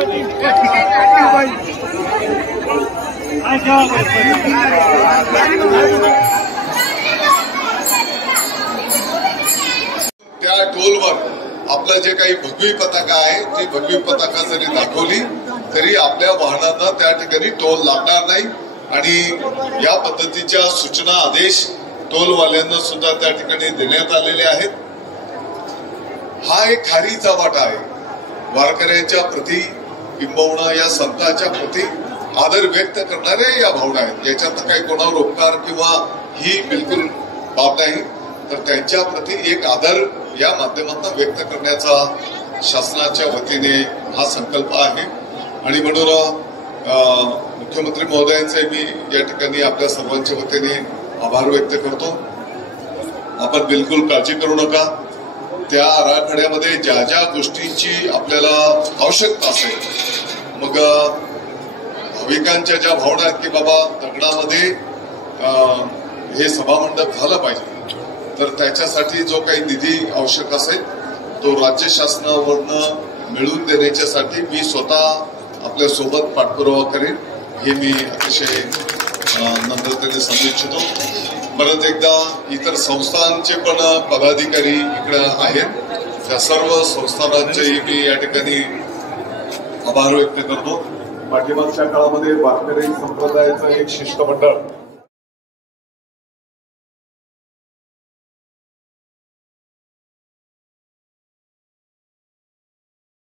त्या टोलवर आपलं जे काही भगवी पताका आहे ती भगवी पताका जरी दाखवली तरी आपल्या वाहनांना त्या ठिकाणी टोल लागणार नाही आणि या पद्धतीच्या सूचना आदेश टोलवाल्यांना सुद्धा त्या ठिकाणी देण्यात आलेले आहेत। हा एक खारीचा वाटा आहे वारकऱ्यांच्या प्रती किंबहुना या संतांच्या प्रती आदर व्यक्त करणारे या भावना आहेत। याच्यात काही कोणावर उपकार किंवा ही बिलकुल बाब नाही, तर त्यांच्या प्रती एक आदर या माध्यमातून व्यक्त करण्याचा शासनाच्या वतीने हा संकल्प आहे आणि म्हणून मुख्यमंत्री महोदयांचे मी या ठिकाणी आपल्या सर्वांच्या वतीने आभार व्यक्त करतो। आपण बिलकुल काळजी करू नका। त्या आराखड्यामध्ये ज्या ज्या गोष्टींची आपल्याला आवश्यकता असेल, मग भाविकांच्या ज्या भावना आहेत की बाबा दगडामध्ये हे सभामंडप झालं पाहिजे, तर त्याच्यासाठी जो काही निधी आवश्यक असेल तो राज्य शासनावरनं मिळवून देण्याच्यासाठी मी स्वतः आपल्या सोबत पाठपुरावा करेन हे मी अतिशय नम्रतेने सांगू इच्छितो। परत एकदा इतर संस्थांचे पण पदाधिकारी इकडे आहेत, त्या सर्व संस्थानांचेही मी या ठिकाणी आभार व्यक्त करतो। पाठीमागच्या काळामध्ये वारकरी संप्रदायाचं एक शिष्टमंडळ